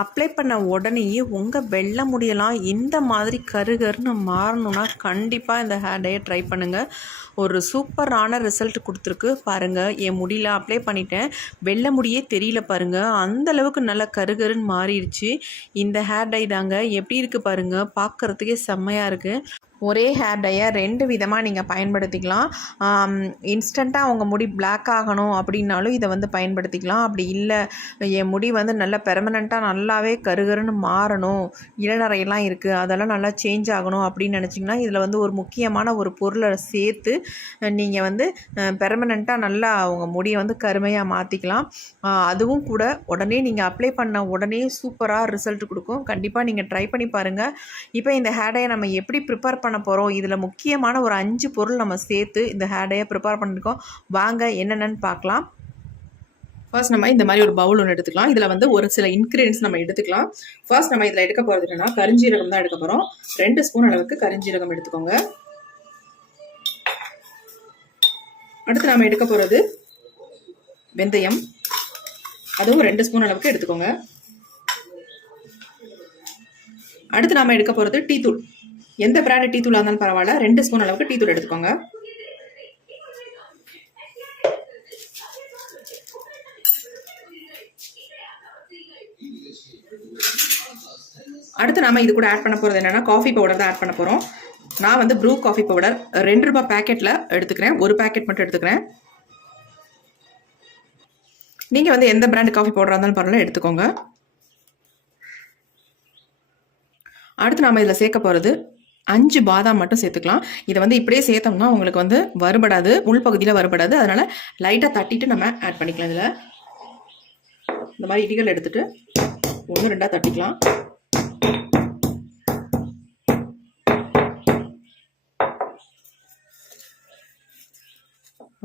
Apply பண்ண உடனேயே உங்கள் வெள்ளை முடியெல்லாம் இந்த மாதிரி கருகருன்னு மாறணும்னா கண்டிப்பாக இந்த ஹேர் டையை ட்ரை பண்ணுங்கள். ஒரு சூப்பரான ரிசல்ட் கொடுத்துருக்கு பாருங்கள். என் முடியல அப்ளை பண்ணிட்டேன், வெள்ளை முடியே தெரியல பாருங்கள், அந்தளவுக்கு நல்லா கருகருன்னு மாறிடுச்சு. இந்த ஹேர் டை தாங்க. எப்படி இருக்குது பாருங்கள், பார்க்குறதுக்கே செம்மையாக இருக்குது. ஒரே ஹேர் டையை 2 விதமாக நீங்கள் பயன்படுத்திக்கலாம். இன்ஸ்டண்ட்டாக உங்கள் முடி பிளாக் ஆகணும் அப்படின்னாலும் இதை வந்து பயன்படுத்திக்கலாம். அப்படி இல்லை, என் முடி வந்து நல்லா பெர்மனெண்ட்டாக நல்லாவே கருகருன்னு மாறணும், இளநரையெல்லாம் இருக்குது, அதெல்லாம் நல்லா சேஞ்ச் ஆகணும் அப்படின்னு நினச்சிங்கன்னா இதில் வந்து ஒரு முக்கியமான ஒரு பொருளை சேர்த்து நீங்கள் வந்து பெர்மனெண்ட்டாக நல்லா உங்கள் முடியை வந்து கருமையாக மாற்றிக்கலாம். அதுவும் கூட உடனே நீங்கள் அப்ளை பண்ண உடனே சூப்பராக ரிசல்ட் கொடுக்கும். கண்டிப்பாக நீங்கள் ட்ரை பண்ணி பாருங்கள். இப்போ இந்த ஹேர் டையை நம்ம எப்படி ப்ரிப்பேர் பண்ண போகிறோம், இதில் முக்கியமான ஒரு 5 பொருள் நம்ம சேர்த்து இந்த ஹேர் டையை ப்ரிப்பேர் பண்ணியிருக்கோம். வாங்க என்னென்னு பார்க்கலாம். ஃபர்ஸ்ட் நம்ம இந்த மாதிரி ஒரு பவுல் ஒன்று எடுத்துக்கலாம். இதில் வந்து ஒரு சில இன்க்ரீடியன்ஸ் நம்ம எடுத்துக்கலாம். ஃபர்ஸ்ட் நம்ம இதில் எடுக்க போகிறது என்னன்னா கரிஞ்சீரகம் தான் எடுக்க போகிறோம். 2 ஸ்பூன் அளவுக்கு கரிஞ்சீரகம் எடுத்துக்கோங்க. அடுத்து நம்ம எடுக்க போகிறது வெந்தயம், அதுவும் 2 ஸ்பூன் அளவுக்கு எடுத்துக்கோங்க. அடுத்து நாம எடுக்க போகிறது டீ தூள். எந்த பிராண்ட் டீ தூளாக இருந்தாலும் பரவாயில்ல, 2 ஸ்பூன் அளவுக்கு டீ தூள் எடுத்துக்கோங்க. அடுத்து நாம இது கூட ஆட் பண்ண போகிறது என்னன்னா காஃபி பவுடர் தான் ஆட் பண்ண போகிறோம். நான் வந்து ப்ரூ காஃபி பவுடர் 2 ரூபாய் பேக்கெட்டில் எடுத்துக்கிறேன். ஒரு பேக்கெட் மட்டும் எடுத்துக்கிறேன். நீங்கள் வந்து எந்த பிராண்ட் காஃபி பவுடராக இருந்தாலும் பரவாயில்ல எடுத்துக்கோங்க. அடுத்து நாம இதில் சேர்க்க போகிறது 5 பாதாம் மட்டும் சேர்த்துக்கலாம். இதை வந்து இப்படியே சேர்த்தோம்னா உங்களுக்கு வந்து வறுபடாது, உள்பகுதியில் வறுபடாது. அதனால லைட்டாக தட்டிட்டு நம்ம ஆட் பண்ணிக்கலாம். இதில் இந்த மாதிரி இடிகள் எடுத்துட்டு 1 2 தட்டிக்கலாம்.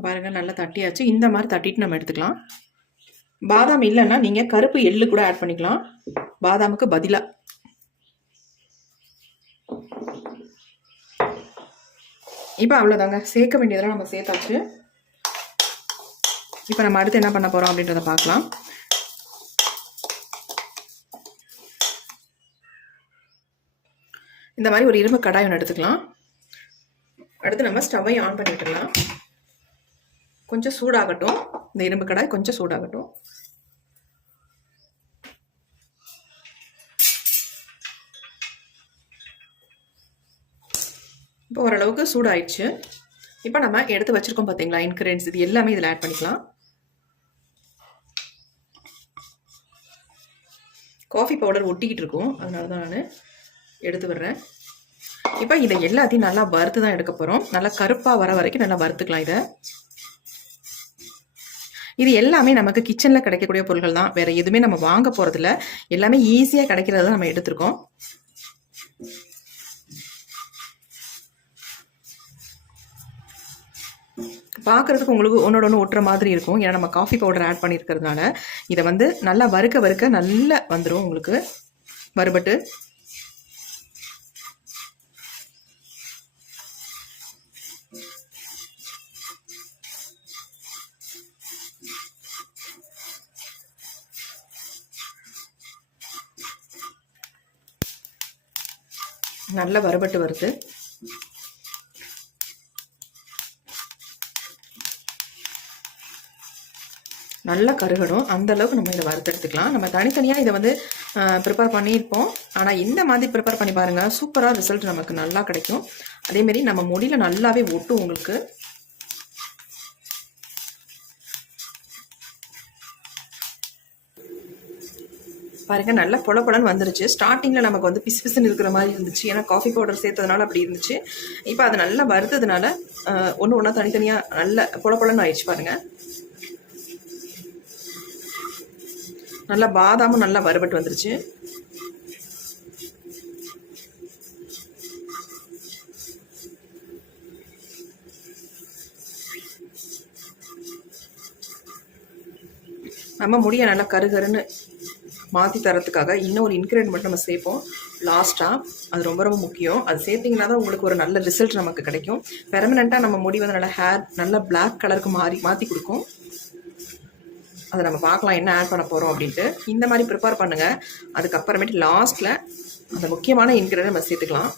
பாருங்க, நல்லா தட்டியாச்சு. இந்த மாதிரி தட்டிட்டு நம்ம எடுத்துக்கலாம். பாதாம் இல்லைன்னா நீங்கள் கருப்பு எள்ளு கூட ஆட் பண்ணிக்கலாம் பாதாமுக்கு பதிலாக. இப்போ அவ்வளோதாங்க, சேர்க்க வேண்டியதெல்லாம் நம்ம சேர்த்தாச்சு. இப்போ நம்ம அடுத்து என்ன பண்ண போகிறோம் அப்படின்றத பார்க்கலாம். இந்த மாதிரி ஒரு இரும்பு கடாய் ஒன்று எடுத்துக்கலாம். அடுத்து நம்ம ஸ்டவ்வை ஆன் பண்ணி விட்டுடலாம். கொஞ்சம் சூடாகட்டும், இந்த இரும்பு கடாய் கொஞ்சம் சூடாகட்டும். இப்போ ஓரளவுக்கு சூடாயிடுச்சு. இப்போ நம்ம எடுத்து வச்சிருக்கோம் பார்த்தீங்களா இன்க்ரீடியன்ஸ், இது எல்லாமே இதில் ஆட் பண்ணிக்கலாம். காஃபி பவுடர் ஒட்டிக்கிட்டு இருக்கும், அதனால தான் நான் எடுத்து விடுறேன். இப்போ இதை எல்லாத்தையும் நல்லா வறுத்து தான் எடுக்க போகிறோம். நல்லா கருப்பாக வர வரைக்கும் நல்லா வறுத்துக்கலாம். இது எல்லாமே நமக்கு கிச்சனில் கிடைக்கக்கூடிய பொருட்கள் தான், வேற எதுவுமே நம்ம வாங்க போகிறதில்ல. எல்லாமே ஈஸியாக கிடைக்கிறத தான் நம்ம எடுத்துருக்கோம். பார்க்குறதுக்கு உங்களுக்கு ஒன்னோட ஒன்று ஒட்டுற மாதிரி இருக்கும், ஏன்னா நம்ம காஃபி பவுடர் ஆட் பண்ணியிருக்கிறதுனால. இதை வந்து நல்லா வறுக்க வறுக்க நல்லா வந்துடும் உங்களுக்கு வறுபட்டு. நல்லா வறுபட்டு வருது. நல்லா கருகணும், அந்த அளவுக்கு நம்ம இதை வறுத்தெடுத்துக்கலாம். நம்ம தனித்தனியாக இதை வந்து ப்ரிப்பேர் பண்ணியிருப்போம். ஆனால் இந்த மாதிரி ப்ரிப்பேர் பண்ணி பாருங்கள், சூப்பராக ரிசல்ட் நமக்கு நல்லா கிடைக்கும். அதேமாரி நம்ம முடியில் நல்லாவே ஒட்டும் உங்களுக்கு. பாருங்கள், நல்லா பொலப்பொலன்னு வந்துருச்சு. ஸ்டார்டிங்கில் நமக்கு வந்து பிசு பிசுன்னு இருக்கிற மாதிரி இருந்துச்சு, ஏன்னா காஃபி பவுடர் சேர்த்ததுனால அப்படி இருந்துச்சு. இப்போ அது நல்லா வறுத்ததுனால ஒன்று ஒன்றா தனித்தனியாக நல்ல பொலப்பொலன்னு ஆயிடுச்சு பாருங்கள். நல்லா பாதாமும் நல்லா வறுபட்டு வந்துருச்சு. நம்ம முடிய நல்லா கருகருன்னு மாற்றி தரத்துக்காக இன்னும் ஒரு இன்க்ரீடியன்ட் மட்டும் நம்ம சேர்ப்போம் லாஸ்ட்டாக. அது ரொம்ப ரொம்ப முக்கியம். அது சேர்த்திங்கன்னா தான் உங்களுக்கு ஒரு நல்ல ரிசல்ட் நமக்கு கிடைக்கும். பெர்மனெண்ட்டாக நம்ம முடி வந்து நல்லா ஹேர் நல்லா பிளாக் கலருக்கு மாற்றி கொடுக்கும். அதை நம்ம பார்க்கலாம் என்ன ஆட் பண்ண போகிறோம் அப்படின்ட்டு. இந்த மாதிரி ப்ரிப்பேர் பண்ணுங்கள். அதுக்கப்புறமேட்டு லாஸ்ட்டில் அந்த முக்கியமான இன்க்ரீடியன்ட் நம்ம சேர்த்துக்கலாம்.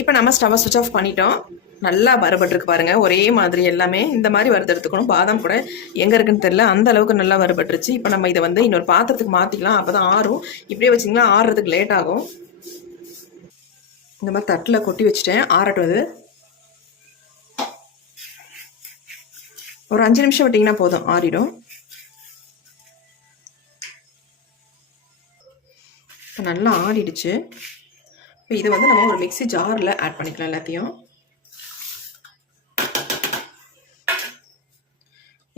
இப்போ நம்ம ஸ்டவ்வை சுவிட்ச் ஆஃப் பண்ணிட்டோம். நல்லா வறுபட்டுருக்கு பாருங்கள், ஒரே மாதிரி எல்லாமே இந்த மாதிரி வறுத்தெடுத்துக்கணும். பாதாம் கூட எங்கே இருக்குன்னு தெரியல, அந்த அளவுக்கு நல்லா வறுபட்டுருச்சு. இப்போ நம்ம இதை வந்து இன்னொரு பாத்திரத்துக்கு மாற்றிக்கலாம், அப்போ தான் ஆறும். இப்படியே வச்சிங்கன்னா ஆறுறதுக்கு லேட் ஆகும். இந்த மாதிரி தட்டில் கொட்டி வச்சுட்டேன், ஆறட்டும். அது ஒரு 5 நிமிஷம் விட்டிங்கன்னா போதும், ஆறிடும். இப்போ நல்லா ஆறிடுச்சு. இப்போ இதை வந்து நம்ம ஒரு மிக்ஸி ஜாரில் ஆட் பண்ணிக்கலாம் எல்லாத்தையும்.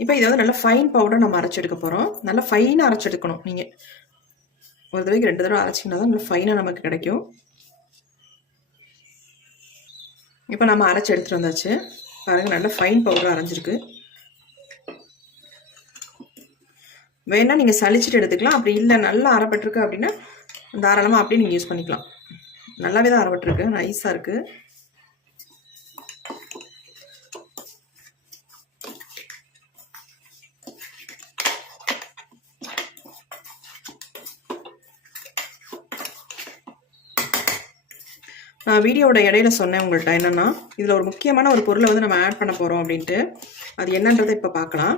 இப்போ இதை வந்து நல்லா ஃபைன் பவுடர் நம்ம அரைச்சி எடுக்க போகிறோம். நல்லா ஃபைனாக அரைச்சி எடுக்கணும். நீங்கள் ஒரு தடவைக்கு 2 தடவை அரைச்சிங்கன்னா தான் நல்லா ஃபைனாக நமக்கு கிடைக்கும். இப்போ நம்ம அரைச்சி எடுத்துகிட்டு வந்தாச்சு பாருங்கள், நல்லா ஃபைன் பவுடர் அரைஞ்சிருக்கு. வேணால் நீங்கள் சளிச்சிட்டு எடுத்துக்கலாம், அப்படி இல்லை நல்லா அரைப்பட்டிருக்கு அப்படின்னா தாராளமாக அப்படியே நீங்கள் யூஸ் பண்ணிக்கலாம். நல்லாவே தான் அரைப்பட்டிருக்கு, நைஸாக இருக்குது. நான் வீடியோட இடையில சொன்னேன் உங்கள்கிட்ட என்னென்னா, இதில் ஒரு முக்கியமான ஒரு பொருளை வந்து நம்ம ஆட் பண்ண போகிறோம் அப்படின்ட்டு. அது என்னன்றதை இப்போ பார்க்கலாம்.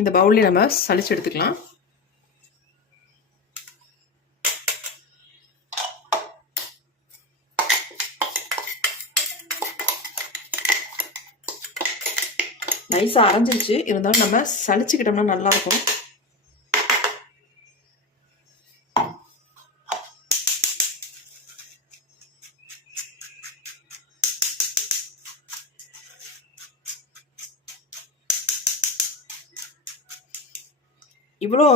இந்த பவுல்லே நம்ம சலிச்சு எடுத்துக்கலாம். நைஸாக அரைஞ்சிருச்சு, இருந்தாலும் நம்ம சளிச்சுக்கிட்டோம்னா நல்லாயிருக்கும். இவ்வளோ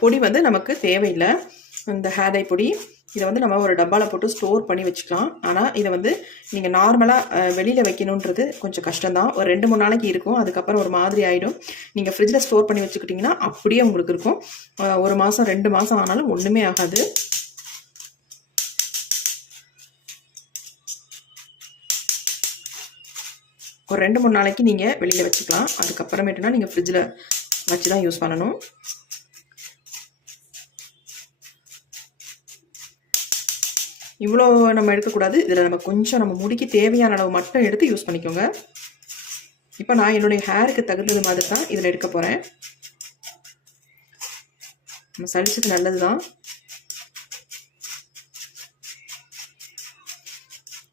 பொடி வந்து நமக்கு தேவையில்லை. இந்த ஹேர் டை பொடி இதை வந்து நம்ம ஒரு டப்பாவில் போட்டு ஸ்டோர் பண்ணி வச்சுக்கலாம். ஆனால் இதை வந்து நீங்கள் நார்மலாக வெளியில் வைக்கணுன்றது கொஞ்சம் கஷ்டம்தான். ஒரு 2-3 நாளைக்கு இருக்கும், அதுக்கப்புறம் ஒரு மாதிரி ஆகிடும். நீங்கள் ஃப்ரிட்ஜில் ஸ்டோர் பண்ணி வச்சுக்கிட்டிங்கன்னா அப்படியே உங்களுக்கு இருக்கும். 1 மாதம் 2 மாதம் ஆனாலும் ஒன்றுமே ஆகாது. ஒரு 2-3 நாளைக்கு நீங்கள் வெளியில் வச்சுக்கலாம். அதுக்கப்புறமேட்டுனா நீங்கள் ஃப்ரிட்ஜில் வச்சு தான் யூஸ் பண்ணணும். இவ்வளோ நம்ம எடுக்கக்கூடாது. இதில் நம்ம கொஞ்சம் நம்ம முடிக்கு தேவையான அளவு மட்டும் எடுத்து யூஸ் பண்ணிக்கோங்க. இப்போ நான் என்னுடைய ஹேருக்கு தகுந்தது மாதிரி தான் இதில் எடுக்க போகிறேன். நம்ம சளிச்சது நல்லது தான்.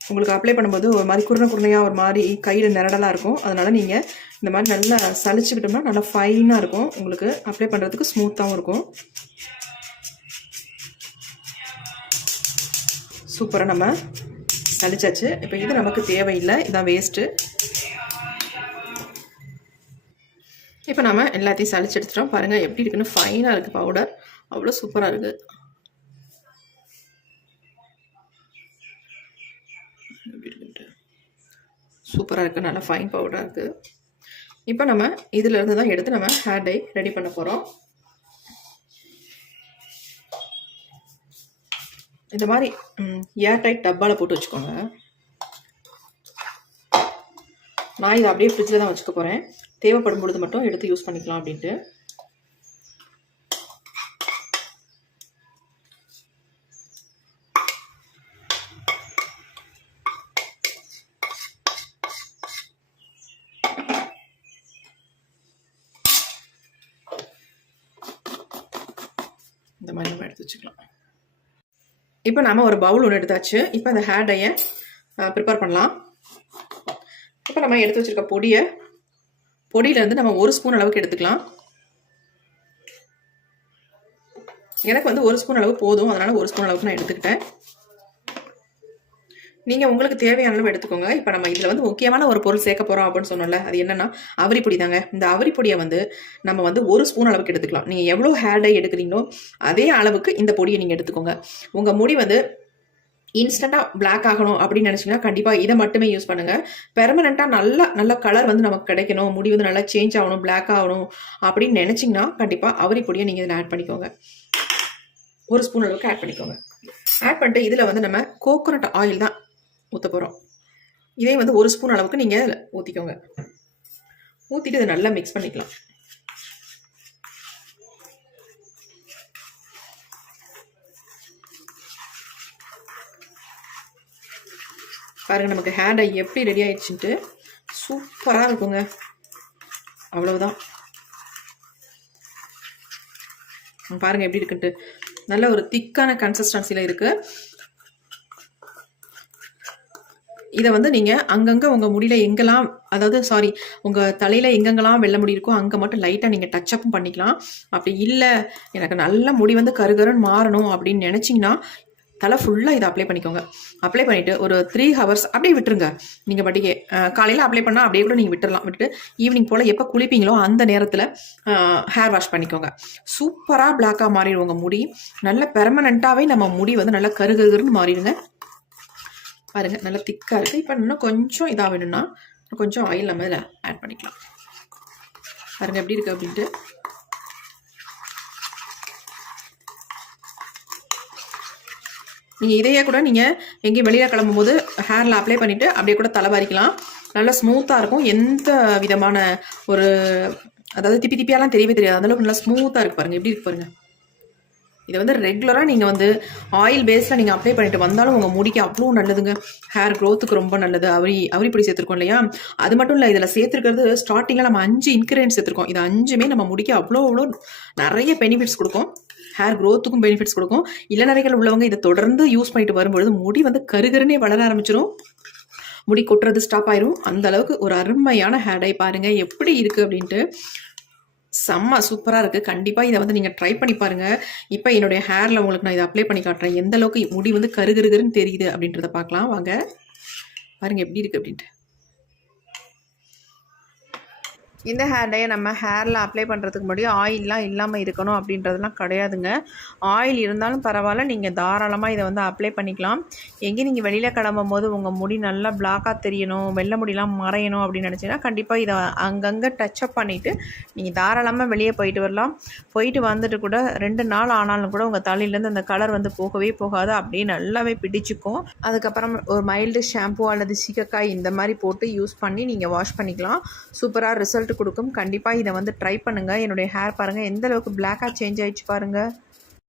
உங்களுக்கு அப்ளை பண்ணும்போது ஒரு மாதிரி குருணையாக ஒரு மாதிரி கையில் நிரடலாக இருக்கும். அதனால் நீங்கள் இந்த மாதிரி நல்லா சளிச்சுக்கிட்டோம்னா நல்லா ஃபைனாக இருக்கும். உங்களுக்கு அப்ளை பண்ணுறதுக்கு ஸ்மூத்தாகவும் இருக்கும். சூப்பராக நம்ம சளிச்சாச்சு. இப்போ இது நமக்கு தேவையில்லை, இதான் வேஸ்ட்டு. இப்போ நம்ம எல்லாத்தையும் சளிச்சு எடுத்துட்டோம். பாருங்கள் எப்படி இருக்குன்னு, ஃபைனாக இருக்குது பவுடர், அவ்வளோ சூப்பராக இருக்குது. சூப்பராக இருக்குது, நல்லா ஃபைன் பவுடராக இருக்குது. இப்போ நம்ம இதிலேருந்து தான் எடுத்து நம்ம ஹேர் டை ரெடி பண்ண போகிறோம். இந்த மாதிரி ஏர் டைட் டப்பாவில் போட்டு வச்சுக்கோங்க. நான் இதை அப்படியே ஃப்ரிட்ஜில் தான் வச்சுக்க போகிறேன். தேவைப்படும் பொழுது மட்டும் எடுத்து யூஸ் பண்ணிக்கலாம் அப்படின்ட்டு. இந்த மாதிரி நம்ம எடுத்து வச்சுக்கலாம். இப்போ நம்ம ஒரு பவுல் ஒன்று எடுத்தாச்சு. இப்போ அந்த ஹேர் டையை ப்ரிப்பேர் பண்ணலாம். இப்போ நம்ம எடுத்து வச்சுருக்க பொடியிலேருந்து நம்ம 1 ஸ்பூன் அளவுக்கு எடுத்துக்கலாம். எனக்கு வந்து 1 ஸ்பூன் அளவு போதும், அதனால் 1 ஸ்பூன் அளவுக்கு நான் எடுத்துக்கிட்டேன். நீங்கள் உங்களுக்கு தேவையான அளவு எடுத்துக்கோங்க. இப்போ நம்ம இதில் வந்து முக்கியமான ஒரு பொருள் சேர்க்க போகிறோம் அப்படின்னு சொன்னோம்ல, அது என்னன்னா அவரிப்பொடி தாங்க. இந்த அவரிப்பொடியை வந்து நம்ம வந்து 1 ஸ்பூன் அளவுக்கு எடுத்துக்கலாம். நீங்கள் எவ்வளோ ஹேர் டை எடுக்கிறீங்களோ அதே அளவுக்கு இந்த பொடியை நீங்கள் எடுத்துக்கோங்க. உங்கள் முடி வந்து இன்ஸ்டண்ட்டாக பிளாக் ஆகணும் அப்படின்னு நினச்சிங்கன்னா கண்டிப்பாக இதை மட்டுமே யூஸ் பண்ணுங்கள். பெர்மனெண்ட்டாக நல்ல கலர் வந்து நமக்கு கிடைக்கணும், முடி வந்து நல்லா சேஞ்ச் ஆகணும், பிளாக் ஆகணும் அப்படின்னு நினச்சிங்கன்னா கண்டிப்பாக அவரிப்பொடியை நீங்கள் இதில் ஆட் பண்ணிக்கோங்க. 1 ஸ்பூன் அளவுக்கு ஆட் பண்ணிக்கோங்க. ஆட் பண்ணிட்டு இதில் வந்து நம்ம கோகோனட் ஆயில் தான் ஊற்ற போகிறோம். இதே வந்து 1 ஸ்பூன் அளவுக்கு நீங்கள் ஊற்றிக்கோங்க. ஊற்றிட்டு இதை நல்லா மிக்ஸ் பண்ணிக்கலாம். பாருங்கள் நமக்கு ஹேர் டை எப்படி ரெடி ஆயிடுச்சுன்ட்டு சூப்பராக இருக்குங்க. அவ்வளவுதான். பாருங்கள் எப்படி இருக்குன்ட்டு நல்ல ஒரு திக்கான கன்சிஸ்டன்சியில் இருக்குது. இதை வந்து நீங்கள் அங்கங்கே உங்கள் முடியில் எங்கெல்லாம் உங்கள் தலையில் எங்கெங்கெல்லாம் வெள்ளை முடி இருக்கோ அங்கே மட்டும் லைட்டாக நீங்கள் டச்சப்பும் பண்ணிக்கலாம். அப்படி இல்லை எனக்கு நல்ல முடி வந்து கருகருன்னு மாறணும் அப்படின்னு நினச்சிங்கன்னா தலை ஃபுல்லாக இதை அப்ளை பண்ணிக்கோங்க. அப்ளை பண்ணிவிட்டு ஒரு 3 ஹவர்ஸ் அப்படியே விட்டுருங்க. நீங்கள் பாட்டிக்கு காலையில் அப்ளை பண்ணால் அப்படியே கூட நீங்கள் விட்டுடலாம். விட்டுட்டு ஈவினிங் போல் எப்போ குளிப்பீங்களோ அந்த நேரத்தில் ஹேர் வாஷ் பண்ணிக்கோங்க. சூப்பராக பிளாக்காக மாறிடும் உங்கள் முடி. நல்ல பெர்மனெண்ட்டாகவே நம்ம முடி வந்து நல்லா கருகருன்னு மாறிடுங்க. பாருங்கள் நல்லா திக்காக இருக்குது. இப்போ இன்னும் கொஞ்சம் இதாக வேணும்னா கொஞ்சம் ஆயில் நம்ம இதில் ஆட் பண்ணிக்கலாம். பாருங்கள் எப்படி இருக்குது அப்படின்ட்டு. நீங்கள் இதையே கூட நீங்கள் எங்கேயும் வெளியில் கிளம்பும்போது ஹேரில் அப்ளை பண்ணிவிட்டு அப்படியே கூட தலைவாரிக்கலாம். நல்லா ஸ்மூத்தாக இருக்கும். எந்த விதமான ஒரு திப்பி திப்பியாலாம் தெரியவே தெரியாது. அந்தளவுக்கு நல்லா ஸ்மூத்தாக இருக்குது. பாருங்கள் எப்படி இருக்கு பாருங்கள். இதை வந்து ரெகுலராக நீங்கள் வந்து ஆயில் பேஸில் நீங்கள் அப்ளை பண்ணிட்டு வந்தாலும் உங்கள் முடிக்கு அவ்வளோ நல்லதுங்க. ஹேர் க்ரோத்துக்கு ரொம்ப நல்லது. அவரிப்பொடி சேர்த்துருக்கோம் இல்லையா, அது மட்டும் இல்லை, இதில் சேர்த்துருக்கிறது ஸ்டார்டிங்கில் நம்ம 5 இன்க்ரீடியன்ஸ் சேர்த்துருக்கோம். இது 5மே நம்ம முடிக்க அவ்வளோ நிறைய பெனிஃபிட்ஸ் கொடுக்கும். ஹேர் க்ரோத்துக்கும் பெனிஃபிட்ஸ் கொடுக்கும். இளநரைகள் உள்ளவங்க இதை தொடர்ந்து யூஸ் பண்ணிட்டு வரும்பொழுது முடி வந்து கருகருன்னே வளர ஆரம்பிச்சிடும். முடி கொட்டுறது ஸ்டாப் ஆயிரும். அந்த அளவுக்கு ஒரு அருமையான ஹேர் டை. பாருங்கள் எப்படி இருக்குது அப்படின்ட்டு. செம்ம சூப்பராக இருக்குது. கண்டிப்பாக இதை வந்து நீங்கள் ட்ரை பண்ணி பாருங்கள். இப்போ என்னுடைய ஹேரில் உங்களுக்கு நான் இதை அப்ளை பண்ணி காட்டுறேன். எந்த அளவுக்கு முடி வந்து கருகருன்னு தெரியுது அப்படின்றத பார்க்கலாம் வாங்க. பாருங்கள் எப்படி இருக்குது அப்படின்ட்டு. இந்த ஹேர் டையை நம்ம ஹேரில் அப்ளை பண்ணுறதுக்கு முன்னாடி ஆயிலெலாம் இல்லாமல் இருக்கணும் அப்படின்றதுலாம் கிடையாதுங்க. ஆயில் இருந்தாலும் பரவாயில்ல, நீங்கள் தாராளமாக இதை வந்து அப்ளை பண்ணிக்கலாம். எங்கேயும் நீங்கள் வெளியில் கிளம்பும் போது உங்கள் முடி நல்லா பிளாக்காக தெரியணும், வெள்ளை முடியெலாம் மறையணும் அப்படின்னு நினச்சிங்கன்னா கண்டிப்பாக இதை அங்கங்கே டச்சப் பண்ணிவிட்டு நீங்கள் தாராளமாக வெளியே போயிட்டு வரலாம். போயிட்டு வந்துட்டு கூட 2 நாள் ஆனாலும் கூட உங்கள் தலையிலேருந்து அந்த கலர் வந்து போகவே போகாது. அப்படியே நல்லாவே பிடிச்சிக்கும். அதுக்கப்புறம் ஒரு மைல்டு ஷாம்பு அல்லது சீகக்காய் இந்த மாதிரி போட்டு யூஸ் பண்ணி நீங்கள் வாஷ் பண்ணிக்கலாம். சூப்பராக ரிசல்ட் கொடுக்கும். கண்டிப்பாக இதை வந்து ட்ரை பண்ணுங்கள். என்னுடைய ஹேர் பாருங்கள் எந்த அளவுக்கு பிளாக்காக சேஞ்ச் ஆகிடுச்சு பாருங்கள்.